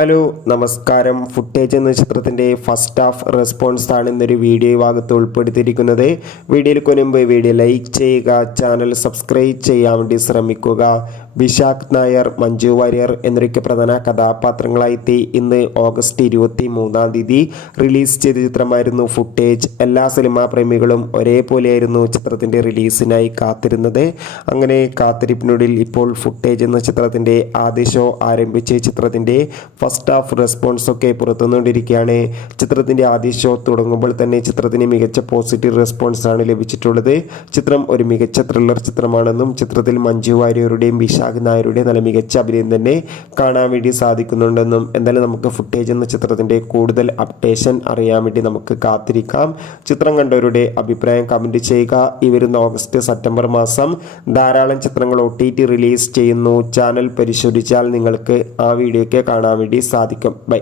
Hello നമസ്കാരം. Footage എന്ന ചിത്രത്തിൻ്റെ ഫസ്റ്റ് ഹാഫ് റെസ്പോൺസ് ആണ് ഇന്നൊരു വീഡിയോ ഭാഗത്ത് ഉൾപ്പെടുത്തിയിരിക്കുന്നത്. വീഡിയോയിൽ മുൻപ് വീഡിയോ ലൈക്ക് ചെയ്യുക, ചാനൽ സബ്സ്ക്രൈബ് ചെയ്യാൻ വേണ്ടി ശ്രമിക്കുക. വിശാഖ് നായർ, മഞ്ജു വാര്യർ എന്നൊക്കെ പ്രധാന കഥാപാത്രങ്ങളായി ഇന്ന് ഓഗസ്റ്റ് 23 റിലീസ് ചെയ്ത ചിത്രമായിരുന്നു ഫുട്ടേജ്. എല്ലാ സിനിമാ പ്രേമികളും ഒരേപോലെയായിരുന്നു ചിത്രത്തിൻ്റെ റിലീസിനായി കാത്തിരുന്നത്. അങ്ങനെ കാത്തിരിപ്പിനൊടുവിൽ ഇപ്പോൾ ഫുട്ടേജ് എന്ന ചിത്രത്തിൻ്റെ ആദ്യ ഷോ ആരംഭിച്ച് ചിത്രത്തിൻ്റെ ഫസ്റ്റ് ഹാഫ് റെസ്പോൺസ് ഒക്കെ പുറത്തുവന്നുകൊണ്ടിരിക്കുകയാണ്. ചിത്രത്തിൻ്റെ ആദ്യ ഷോ തുടങ്ങുമ്പോൾ തന്നെ ചിത്രത്തിന് മികച്ച പോസിറ്റീവ് റെസ്പോൺസ് ആണ് ലഭിച്ചിട്ടുള്ളത്. ചിത്രം ഒരു മികച്ച ത്രില്ലർ ചിത്രമാണെന്നും ചിത്രത്തിൽ മഞ്ജു വാര്യരുടെയും വിശാഖ് നായരുടെയും നല്ല മികച്ച അഭിനയം തന്നെ കാണാൻ വേണ്ടി സാധിക്കുന്നുണ്ടെന്നും എന്തായാലും നമുക്ക് ഫുട്ടേജ് എന്ന ചിത്രത്തിൻ്റെ കൂടുതൽ അപ്ഡേഷൻ അറിയാൻ വേണ്ടി നമുക്ക് കാത്തിരിക്കാം. ചിത്രം കണ്ടവരുടെ അഭിപ്രായം കമൻറ്റ് ചെയ്യുക. ഈ വരുന്ന ഓഗസ്റ്റ് സെപ്റ്റംബർ മാസം ധാരാളം ചിത്രങ്ങൾ OTT റിലീസ് ചെയ്യുന്നു. ചാനൽ പരിശോധിച്ചാൽ നിങ്ങൾക്ക് ആ വീഡിയോയ്ക്ക് കാണാൻ വേണ്ടി സാധിക്കും. ബൈ.